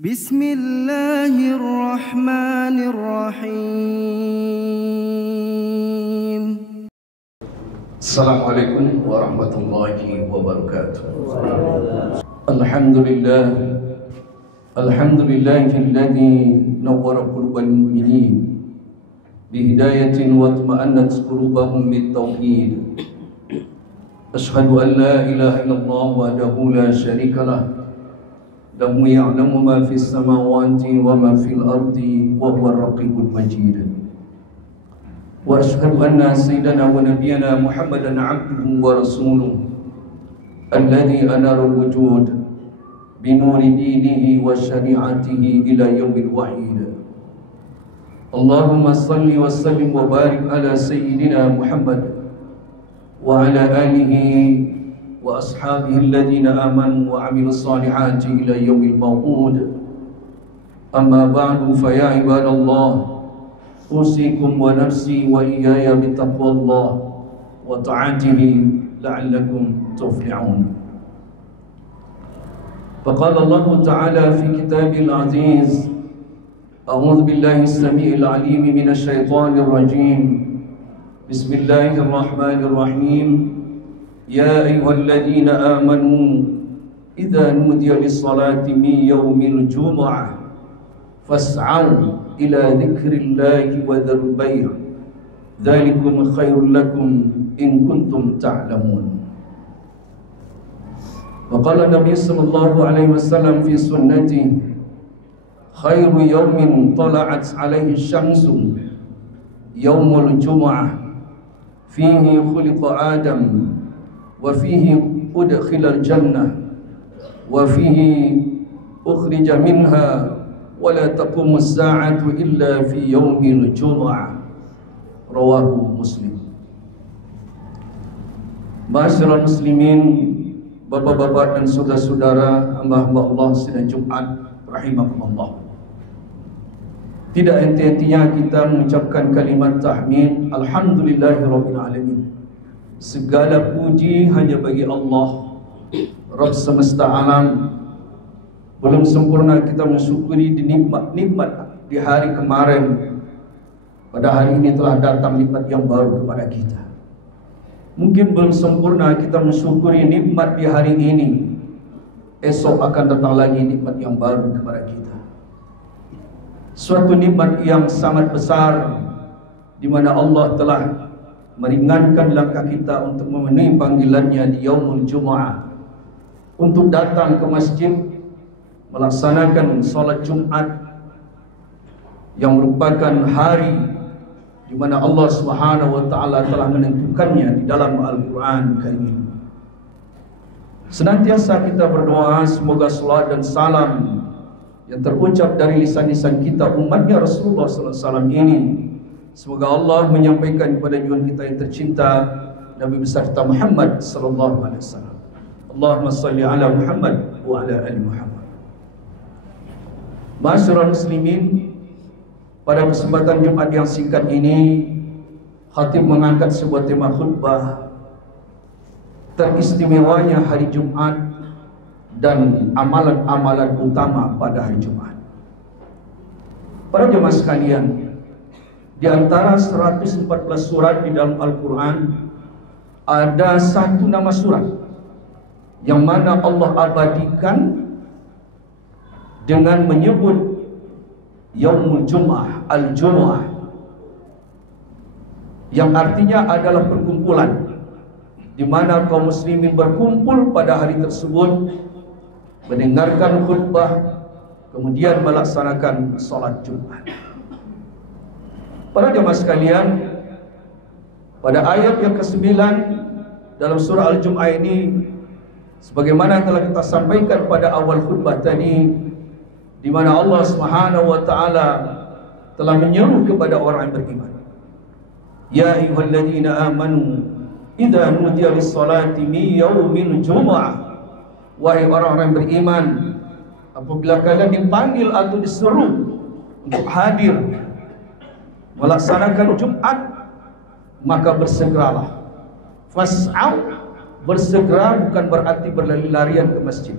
Bismillahirrahmanirrahim. Assalamualaikum warahmatullahi wabarakatuh. Alhamdulillah, alhamdulillahilladzi nawwara qulubal mu'minin bihidayatin wa atma'annat qulubahum bitauhid. Asyhadu an la ilaha illallah wahdahu la syarikalah, lahu ya'lamu ma fis samawati wa ma fil ardi wa huwa ar-raqibul majid. Wa asyhadu anna sayyidana wa nabiyyana Muhammadan 'abduhu wa rasuluhu alladzi anara al-wujud bi nuri dinihi wa syari'atihi ila yaumil wahid. Allahumma salli wa sallim wa barik ala sayyidina Muhammad wa ala alihi wa ashabihi alladhina amanu wa 'amilus salihati ila yaumil maw'ud. Amma ba'du, fa ya ibadallah, usikum wa nafsi wa iyaya bittaqwallah wa ta'atihi la'allakum tuflihun. Faqala Allah Ta'ala fi kitabil aziz, a'udzu billahi as-sami'il 'alim minasy syaithanir rajim. Bismillahirrahmanirrahim. Ya ayyuhalladzina amanu idza nudiya lis-salati min yaumil jumu'ah fas'au ila dzikrillahi wa dzarul bai', dzalikum khairul lakum in kuntum ta'lamun. Wa qala Nabi sallallahu alaihi wasallam fi sunnati, khairu yawmin tala'at alaihi syamsu yaumul jumu'ah, fihi khuliqa Adam wa fihi udkhilal jannah wa fihi ukhrija minha wa la taqumu as-sa'atu illa fi yaumil jumu'ah. Rawahu Muslim. Ma'asyiral muslimin, bapak-bapak dan saudara-saudara hamba-hamba Allah sidang Jumat rahimakumullah. Tidak henti-hentinya kita mengucapkan kalimat tahmid alhamdulillahirabbil alamin. Segala puji hanya bagi Allah, Rabb semesta alam. Belum sempurna kita mensyukuri di nikmat-nikmat di hari kemarin. Pada hari ini telah datang nikmat yang baru kepada kita. Mungkin belum sempurna kita mensyukuri nikmat di hari ini, esok akan datang lagi nikmat yang baru kepada kita. Suatu nikmat yang sangat besar, di mana Allah telah meringankan langkah kita untuk memenuhi panggilannya di yaumul jumu'ah, untuk datang ke masjid melaksanakan salat Jumat yang merupakan hari di mana Allah Subhanahu wa taala telah menentukannya di dalam Al-Qur'an Karim. Senantiasa kita berdoa semoga salat dan salam yang terucap dari lisan-lisan kita umatnya Rasulullah sallallahu alaihi wasallam ini, semoga Allah menyampaikan kepada junjungan kita yang tercinta Nabi besar kita Muhammad sallallahu alaihi wasallam. Allahumma salli ala Muhammad wa ala ali Muhammad. Ma'asyiral muslimin, pada kesempatan Jumat yang singkat ini, khatib mengangkat sebuah tema khutbah teristimewanya hari Jumat dan amalan-amalan utama pada hari Jumat. Para jemaah sekalian, di antara 114 surat di dalam Al-Quran, ada satu nama surat yang mana Allah abadikan dengan menyebut Yaumul Jum'ah, Al-Jumu'ah, yang artinya adalah perkumpulan, di mana kaum muslimin berkumpul pada hari tersebut, mendengarkan khutbah, kemudian melaksanakan salat Jumat. Para jemaah sekalian, pada ayat yang ke-9 dalam surah Al-Jumu'ah ini, sebagaimana telah kita sampaikan pada awal khutbah tadi, di mana Allah Subhanahu wa taala telah menyeru kepada orang yang beriman. Ya ayyuhalladzina amanu idza nudiya lis-salati min yaumil jumu'ah. Wahai orang-orang beriman, apabila kalian dipanggil atau disuruh untuk hadir melaksanakan Jumat, maka bersegeralah. Fas'au, bersegera bukan berarti berlari-larian ke masjid.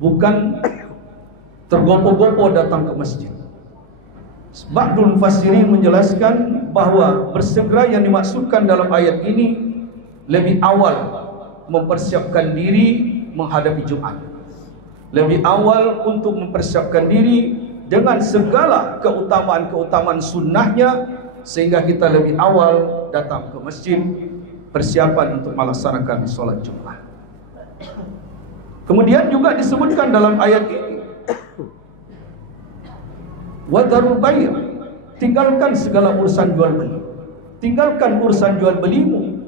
Bukan tergopoh-gopoh datang ke masjid. Ba'dul mufassirin menjelaskan bahawa bersegera yang dimaksudkan dalam ayat ini lebih awal mempersiapkan diri menghadapi Jumat. Lebih awal untuk mempersiapkan diri dengan segala keutamaan-keutamaan sunnahnya, sehingga kita lebih awal datang ke masjid persiapan untuk melaksanakan solat Jumat. Kemudian juga disebutkan dalam ayat ini, wadharul bai', tinggalkan segala urusan jual beli. Tinggalkan urusan jual belimu.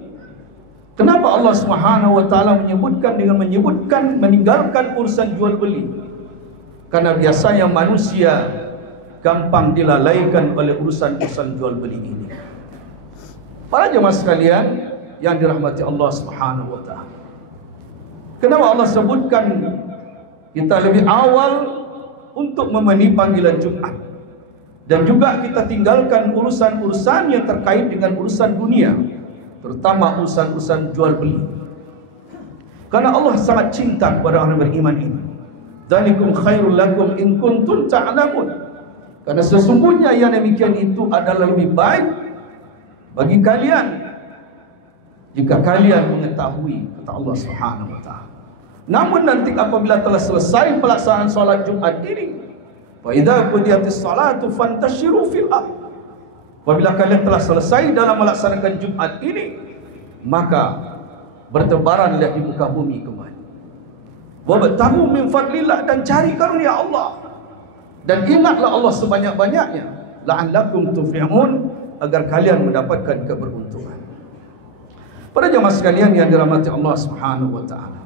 Kenapa Allah Subhanahu wa taala menyebutkan dengan meninggalkan urusan jual beli? Karena biasanya manusia gampang dilalaikan oleh urusan-urusan jual beli ini. Para jemaah sekalian yang dirahmati Allah Subhanahu wa taala, kenapa Allah sebutkan kita lebih awal untuk memenuhi panggilan Jumat, dan juga kita tinggalkan urusan-urusan yang terkait dengan urusan dunia, terutama urusan-urusan jual beli? Karena Allah sangat cinta kepada orang beriman ini. Dzalikum khairul lakum in kuntum ta'lamun. Karena sesungguhnya yang demikian itu adalah lebih baik bagi kalian jika kalian mengetahui, kata Allah Subhanahu wa taala. Namun nanti apabila telah selesai pelaksanaan salat Jumat ini, wa idza qudiyatis salatu fantashiru fil ardh, apabila kalian telah selesai dalam melaksanakan Jumat ini, maka bertebaranlah di muka bumi kembali. Wabtaghu min fadlillah, dan cari karunia Allah, dan ingatlah Allah sebanyak-banyaknya, la'allakum tuflihun, agar kalian mendapatkan keberuntungan. Para jemaah sekalian yang dirahmati Allah Subhanahu wa taala,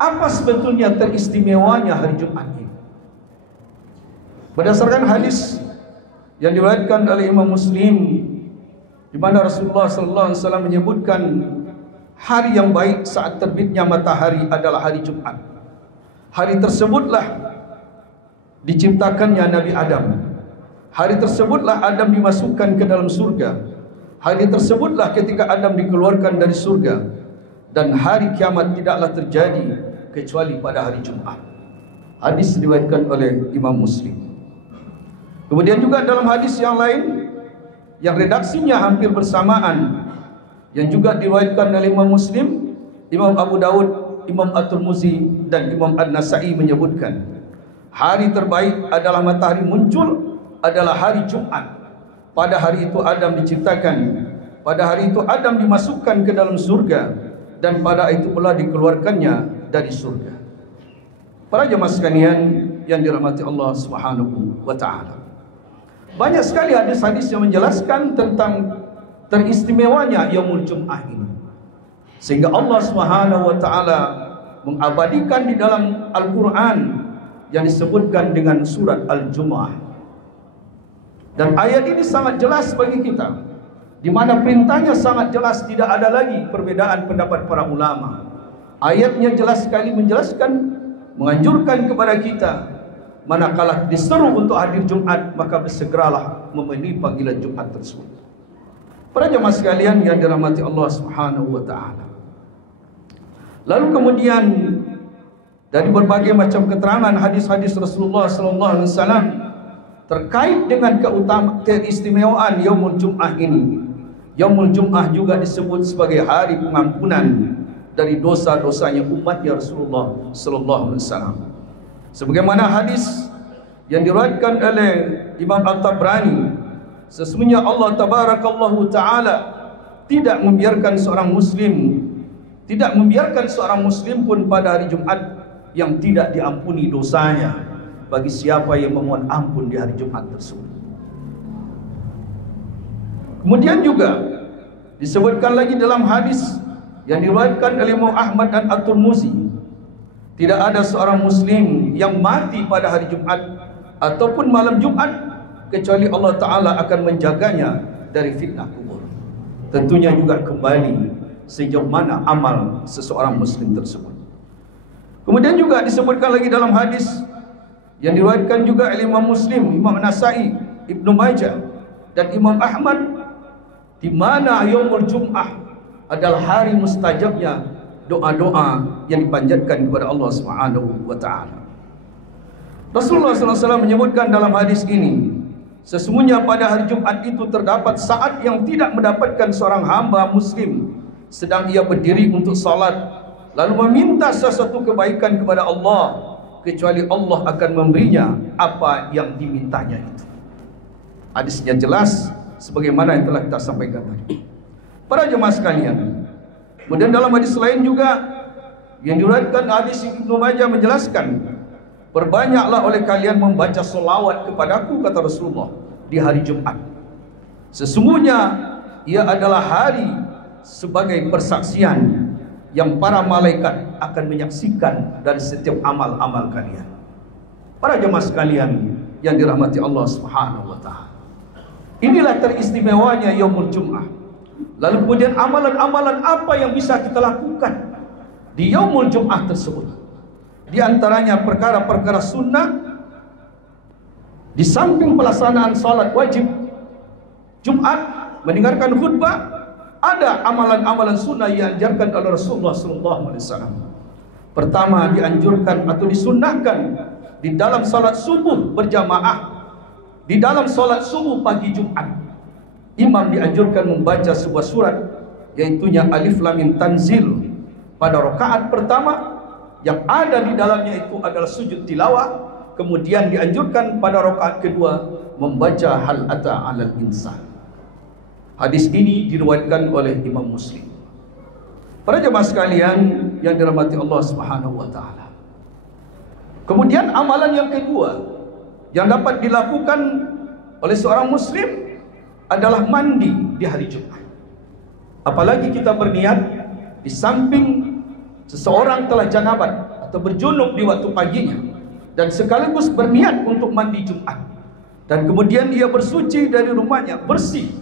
apa sebetulnya teristimewanya hari Jumat ini? Berdasarkan hadis yang diriwayatkan oleh Imam Muslim, di mana Rasulullah sallallahu alaihi wasallam menyebutkan hari yang baik saat terbitnya matahari adalah hari Jumat. Hari tersebutlah diciptakannya Nabi Adam. Hari tersebutlah Adam dimasukkan ke dalam surga. Hari tersebutlah ketika Adam dikeluarkan dari surga. Dan hari kiamat tidaklah terjadi kecuali pada hari Jumat. Hadis diriwayatkan oleh Imam Muslim. Kemudian juga dalam hadis yang lain yang redaksinya hampir bersamaan, yang juga diriwayatkan oleh Imam Muslim, Imam Abu Dawud, Imam At-Tirmizi, dan Imam An-Nasa'i menyebutkan hari terbaik adalah matahari muncul adalah hari Jumat. Pada hari itu Adam diciptakan, pada hari itu Adam dimasukkan ke dalam surga, dan pada itu pula dikeluarkannya dari surga. Para jemaah sekalian yang dirahmati Allah Subhanahu wa taala, banyak sekali hadis-hadis yang menjelaskan tentang teristimewanya Yaumul Jum'ah ini, sehingga Allah Subhanahu wa taala mengabadikan di dalam Al-Qur'an yang disebutkan dengan surat Al-Jumu'ah. Dan ayat ini sangat jelas bagi kita, di mana perintahnya sangat jelas, tidak ada lagi perbedaan pendapat para ulama. Ayatnya jelas sekali menjelaskan, menganjurkan kepada kita, manakala diseru untuk hadir Jumat, maka bersegeralah memenuhi panggilan Jumat tersebut. Para jemaah sekalian yang dirahmati Allah Subhanahu wa taala, lalu kemudian dari berbagai macam keterangan hadis-hadis Rasulullah sallallahu alaihi wasallam terkait dengan keistimewaan Yaumul Jum'ah ini. Yaumul Jum'ah juga disebut sebagai hari pengampunan dari dosa-dosanya umatnya Rasulullah sallallahu alaihi wasallam. Sebagaimana hadis yang diriwayatkan oleh Imam At-Tabrani, sesungguhnya Allah tabarakallahu taala tidak membiarkan seorang muslim pun pada hari Jumat yang tidak diampuni dosanya bagi siapa yang memohon ampun di hari Jumat tersebut. Kemudian juga disebutkan lagi dalam hadis yang diriwayatkan oleh Imam Ahmad dan At-Tirmizi, tidak ada seorang muslim yang mati pada hari Jumat ataupun malam Jumat kecuali Allah Ta'ala akan menjaganya dari fitnah kubur. Tentunya juga kembali sejauh mana amal seseorang muslim tersebut. Kemudian juga disebutkan lagi dalam hadis yang diriwayatkan juga oleh Imam Muslim, Imam Nasa'i, Ibnu Majah, dan Imam Ahmad, di mana Yaumul Jum'ah adalah hari mustajabnya doa-doa yang dipanjatkan kepada Allah Subhanahu wa taala. Rasulullah SAW menyebutkan dalam hadis ini, sesungguhnya pada hari Jumat itu terdapat saat yang tidak mendapatkan seorang hamba muslim sedang ia berdiri untuk salat lalu meminta sesuatu kebaikan kepada Allah, kecuali Allah akan memberinya apa yang dimintanya itu. Hadisnya jelas sebagaimana yang telah kita sampaikan tadi. Para jemaah sekalian, kemudian dalam hadis lain juga yang diriwayatkan hadis Ibnu Majah menjelaskan, berbanyaklah oleh kalian membaca selawat kepadaku, kata Rasulullah, di hari Jumat. Sesungguhnya ia adalah hari sebagai persaksian yang para malaikat akan menyaksikan dari setiap amal-amal kalian. Para jemaah sekalian yang dirahmati Allah Subhanahu wa taala, inilah teristimewanya Yaumul Jum'ah. Lalu kemudian amalan-amalan apa yang bisa kita lakukan di Yaumul Jum'ah tersebut? Di antaranya perkara-perkara sunnah. Di samping pelaksanaan salat wajib Jumat, mendengarkan khutbah, ada amalan-amalan sunnah yang diajarkan oleh Rasulullah SAW. Pertama, dianjurkan atau disunnahkan di dalam salat subuh berjamaah. Di dalam salat subuh pagi Jumat, imam dianjurkan membaca sebuah surat, yaitunya Alif Lam Mim Tanzil pada rakaat pertama. Yang ada di dalamnya itu adalah sujud tilawah. Kemudian dianjurkan pada rakaat kedua membaca Hal Ata 'alal Insan. Hadis ini diriwayatkan oleh Imam Muslim. Para jemaah sekalian yang dirahmati Allah Subhanahu wa taala, kemudian amalan yang kedua yang dapat dilakukan oleh seorang muslim adalah mandi di hari Jumat. Apalagi kita berniat di samping seseorang telah janabat atau berjunub di waktu paginya dan sekaligus berniat untuk mandi Jumat, dan kemudian dia bersuci dari rumahnya, bersih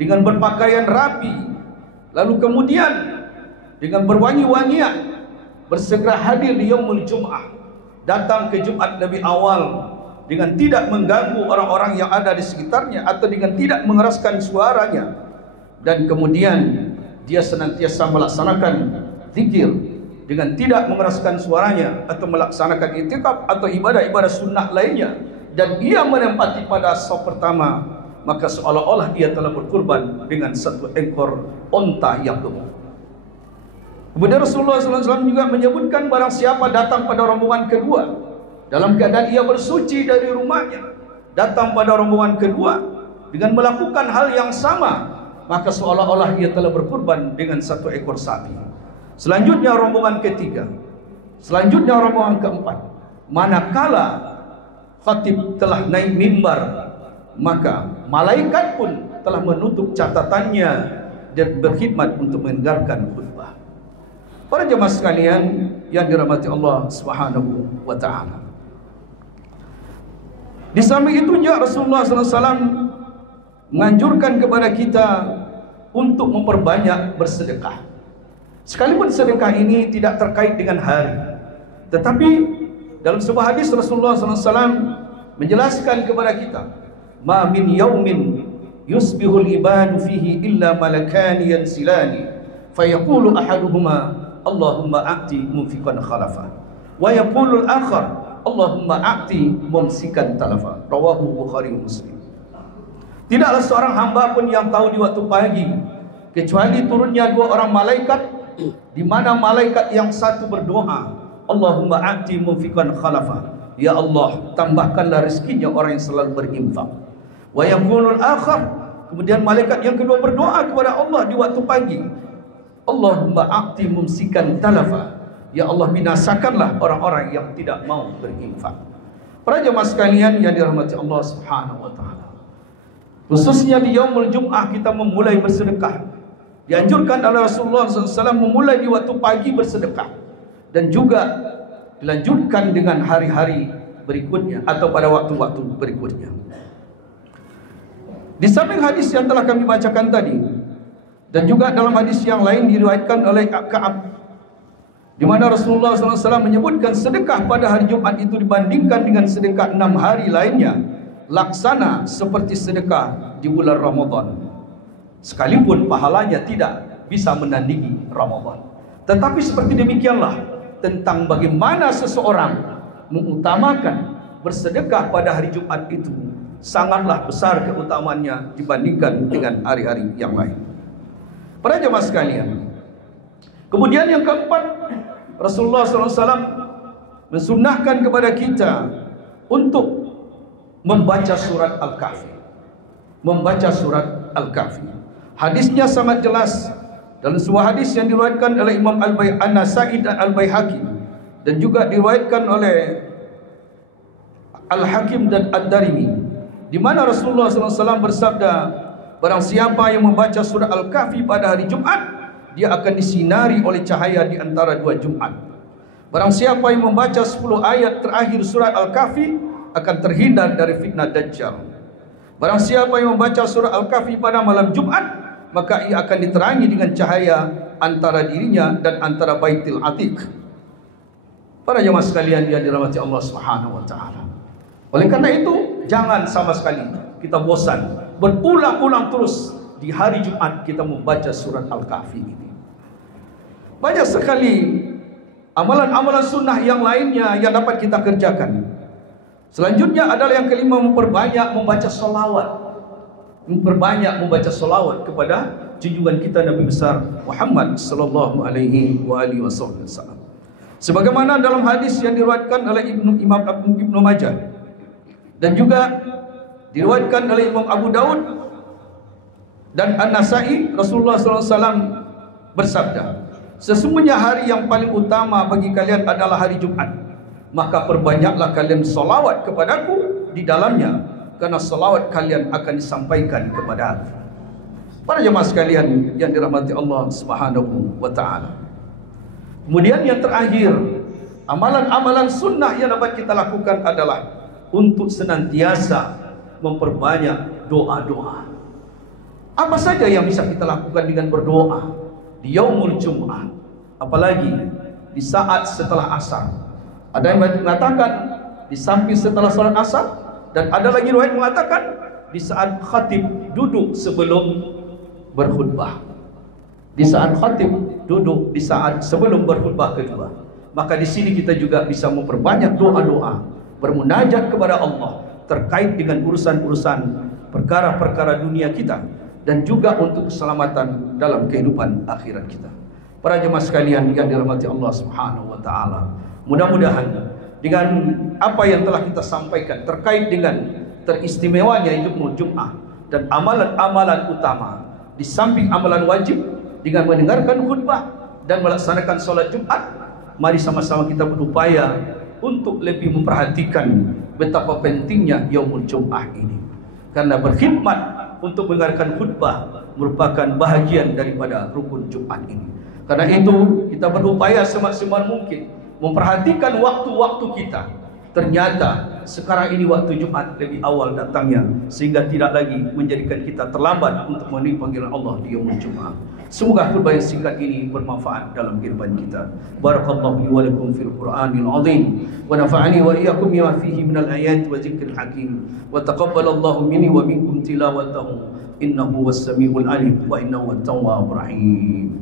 dengan berpakaian rapi, lalu kemudian dengan berwangi-wangian bersegera hadir di Yaumul Jum'ah, datang ke Jumat lebih awal dengan tidak mengganggu orang-orang yang ada di sekitarnya atau dengan tidak mengeraskan suaranya, dan kemudian dia senantiasa melaksanakan zikir dengan tidak mengeraskan suaranya atau melaksanakan i'tikaf atau ibadah-ibadah sunnah lainnya, dan ia menempati pada saf pertama, maka seolah-olah ia telah berkurban dengan satu ekor onta yang gemuk. Kemudian Rasulullah SAW juga menyebutkan, barang siapa datang pada rombongan kedua dalam keadaan ia bersuci dari rumahnya, datang pada rombongan kedua dengan melakukan hal yang sama, maka seolah-olah ia telah berkurban dengan satu ekor sapi. Selanjutnya rombongan ketiga, selanjutnya rombongan keempat, manakala khatib telah naik mimbar, maka malaikat pun telah menutup catatannya dan berkhidmat untuk mendengarkan khutbah. Para jemaah sekalian yang dirahmati Allah Subhanahu wa taala, di samping itu juga Rasulullah SAW menganjurkan kepada kita untuk memperbanyak bersedekah. Sekalipun sedekah ini tidak terkait dengan hari, tetapi dalam sebuah hadis Rasulullah SAW menjelaskan kepada kita, ma min yaumin yusbihul ibadu fihi illa malakani yansilani fayaqulu ahaduhuma Allahumma a'ti munfiqan khalafa wa yaqulu al-akhar Allahumma a'ti mumsikan talafa. Rawahu Bukhari Muslim. Tidaklah seorang hamba pun yang tahu di waktu pagi kecuali turunnya dua orang malaikat, di mana malaikat yang satu berdoa, Allahumma a'ti munfiqan khalafa, ya Allah tambahkanlah rezekinya orang yang selalu berinfak. Wa yaqulul akhar, kemudian malaikat yang kedua berdoa kepada Allah di waktu pagi, Allahumma a'ti mumsikan talafa, ya Allah binasakanlah orang-orang yang tidak mau berinfak. Para jemaah sekalian yang dirahmati Allah Subhanahu wa taala, khususnya di Yaumul Jum'ah kita memulai bersedekah. Dianjurkan oleh Rasulullah SAW memulai di waktu pagi bersedekah, dan juga dilanjutkan dengan hari-hari berikutnya atau pada waktu-waktu berikutnya. Di samping hadis yang telah kami bacakan tadi, dan juga dalam hadis yang lain diriwayatkan oleh Ka'ab, di mana Rasulullah SAW menyebutkan sedekah pada hari Jumat itu dibandingkan dengan sedekah 6 hari lainnya laksana seperti sedekah di bulan Ramadan, sekalipun pahalanya tidak bisa menandingi Ramadan. Tetapi seperti demikianlah tentang bagaimana seseorang mengutamakan bersedekah pada hari Jumat itu sangatlah besar keutamaannya dibandingkan dengan hari-hari yang lain. Para jemaah sekalian, kemudian yang keempat, Rasulullah SAW mensunnahkan kepada kita untuk membaca surat Al-Kahfi. Membaca surat Al-Kahfi. Hadisnya sangat jelas dalam sebuah hadis yang diriwayatkan oleh Imam An-Nasa'i dan Al-Baihaqi, dan juga diriwayatkan oleh Al-Hakim dan Ad-Darimi, di mana Rasulullah SAW bersabda, barang siapa yang membaca surah Al-Kahfi pada hari Jumat, dia akan disinari oleh cahaya di antara dua Jumat. Barang siapa yang membaca 10 ayat terakhir surah Al-Kahfi akan terhindar dari fitnah Dajjal. Barang siapa yang membaca surah Al-Kahfi pada malam Jumat, maka ia akan diterangi dengan cahaya antara dirinya dan antara Baitul Atiq. Para jemaah sekalian yang dirahmati Allah Subhanahu wa taala. Oleh karena itu, jangan sama sekali kita bosan, berulang-ulang terus di hari Jumat kita membaca surat Al-Kahfi ini. Banyak sekali amalan-amalan sunnah yang lainnya yang dapat kita kerjakan. Selanjutnya adalah yang kelima, memperbanyak membaca solawat. Memperbanyak membaca solawat kepada junjungan kita Nabi besar Muhammad sallallahu alaihi wasallam. Sebagaimana dalam hadis yang diriwayatkan oleh Imam Ibnu Majah dan juga diriwayatkan oleh Imam Abu Daud dan An-Nasa'i, Rasulullah SAW bersabda, sesungguhnya hari yang paling utama bagi kalian adalah hari Jumat, maka perbanyaklah kalian salawat kepadaku di dalamnya, karena salawat kalian akan disampaikan kepada aku. Para jemaah sekalian yang dirahmati Allah Subhanahu wa taala. Kemudian yang terakhir, amalan-amalan sunnah yang dapat kita lakukan adalah untuk senantiasa memperbanyak doa-doa. Apa saja yang bisa kita lakukan dengan berdoa di yaumul Jum'ah, apalagi di saat setelah asar. Ada yang mengatakan di samping setelah salat asar, dan ada lagi riwayat mengatakan di saat khatib duduk sebelum berkhutbah. Di saat khatib duduk di saat sebelum berkhutbah kedua. Maka di sini kita juga bisa memperbanyak doa-doa, bermunajat kepada Allah terkait dengan urusan-urusan perkara-perkara dunia kita, dan juga untuk keselamatan dalam kehidupan akhirat kita. Para jemaah sekalian yang dirahmati Allah Subhanahu wa taala, mudah-mudahan dengan apa yang telah kita sampaikan terkait dengan teristimewanya yaumul Jum'ah dan amalan-amalan utama, di samping amalan wajib dengan mendengarkan khutbah dan melaksanakan salat Jumat, mari sama-sama kita berupaya untuk lebih memperhatikan betapa pentingnya yaumul Jum'ah ini. Karena berkhidmat untuk mendengarkan khutbah merupakan bahagian daripada rukun Jumat ini. Karena itu kita berupaya semaksimal mungkin memperhatikan waktu-waktu kita. Ternyata sekarang ini waktu Jumat lebih awal datangnya, sehingga tidak lagi menjadikan kita terlambat untuk memenuhi panggilan Allah di yaumul Jum'ah. Semoga khutbah yang singkat ini bermanfaat dalam kehidupan kita. Barakallahu li wa lakum fil Qur'anil azim, wa nafa'ani wa iyyakum bima fihi minal ayati wa dzikril hakim, wa taqabbalallahu minni wa minkum tilawatahu, innahu was-sami'ul alim wa innahu wat-tawwabur rahim.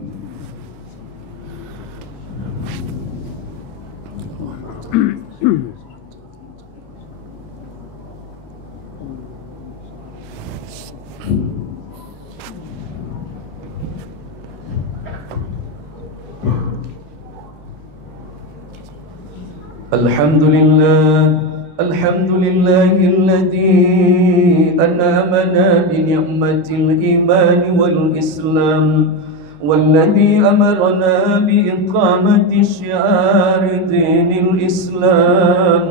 Alhamdulillahilladzi an'amana bi ni'matil imani wal islam, والذي أمرنا بإقامة شعار دين الإسلام.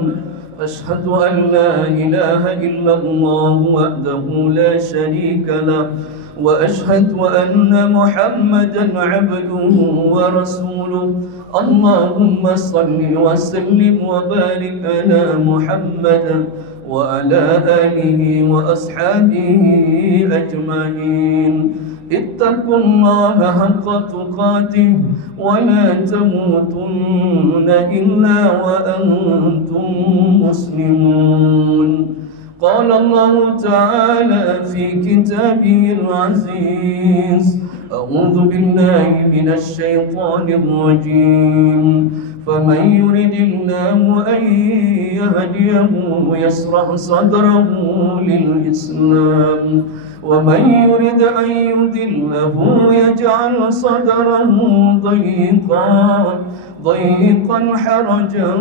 أشهد أن لا إله إلا الله وحده لا شريك له، وأشهد أن محمدا عبده ورسوله. اللهم صل وسلم وبارك على محمد وعلى آله وأصحابه أجمعين. اتقوا الله حق تقاته ولا تموتن إلا وأنتم مسلمون. قال الله تعالى في كتابه العزيز: أعوذ بالله من الشيطان الرجيم. فمن يرد الله أن يهديه يشرح صدره للإسلام ومن يرد أن يضله يجعل صدره ضيقا حرجا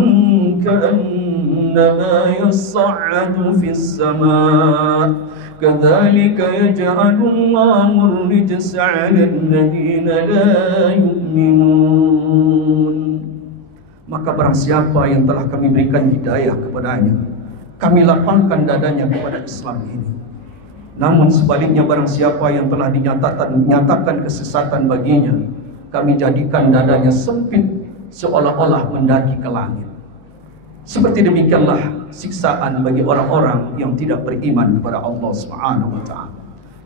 كأنما يصعد في السماء كذلك يجعل الله الرجس على الذين لا يؤمنون. Maka barang siapa yang telah kami berikan hidayah kepadanya, kami lapangkan dadanya kepada Islam ini. Namun sebaliknya barang siapa yang telah dinyatakan kesesatan baginya, kami jadikan dadanya sempit seolah-olah mendaki ke langit. Seperti demikianlah siksaan bagi orang-orang yang tidak beriman kepada Allah Subhanahu wa taala.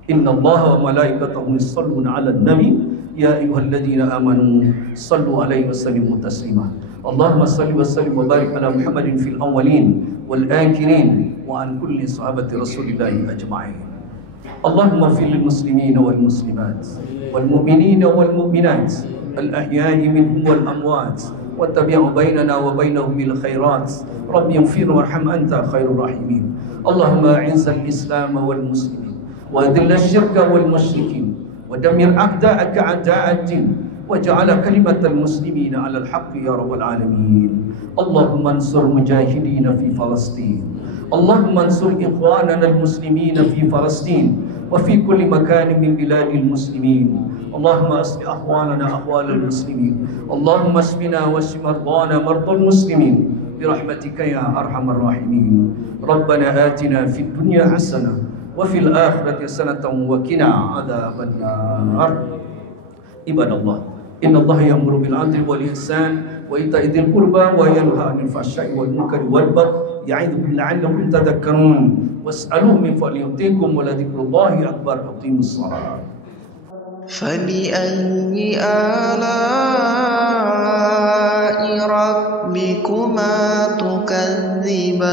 Innallaha wa malaikatahu yusholluna 'alan nabi ya ayyuhalladzina amanu shallu 'alaihi wa sallimu taslima. Allahumma shalli wa sallim wa barik ala Muhammadin fil awwalin wal akhirin wa an kulli sahabati Rasulillah ajma'in. Allahumma fil muslimin wal muslimat wal mu'minin wal mu'minat al ahya'i minhum wal amwat wattabi' bainana wa bainahum bil khairat rabbi ighfir warham anta khairur rahimin. Allahumma a'izz al islam wal muslimin wa adhill asy-syirka wal musyrikin wa dammir a'da'aka a'da'ad-din waj'al kalimatal muslimina 'alal haqqi ya rabbal alamin. Allahumma ansur mujahidin fi Palestin. Allahumma ansur ikhwanana al muslimin fi Palestin wa fi kulli makan min biladil muslimin. Allahumma asli ahwalana ahwalal muslimin. Allahumma asmina wasmi mardana mardal muslimin birahmatika ya arhamar rahimin. Rabbana atina fid dunya hasanah wa fil akhirati hasanatan wa qina adzaban nar. Ibadallah, innallaha ya'muru bil 'adli wal ihsan wa ita'i dzil qurba wa yanha 'anil fahsya'i wal munkari wal baghi ya'idzukum la'allakum tadhakkarun was'aluhu min fadlihi yu'tikum wa la dzikrullahi akbar. Aqimus shalah. فبأي آلاء ربكما تكذبان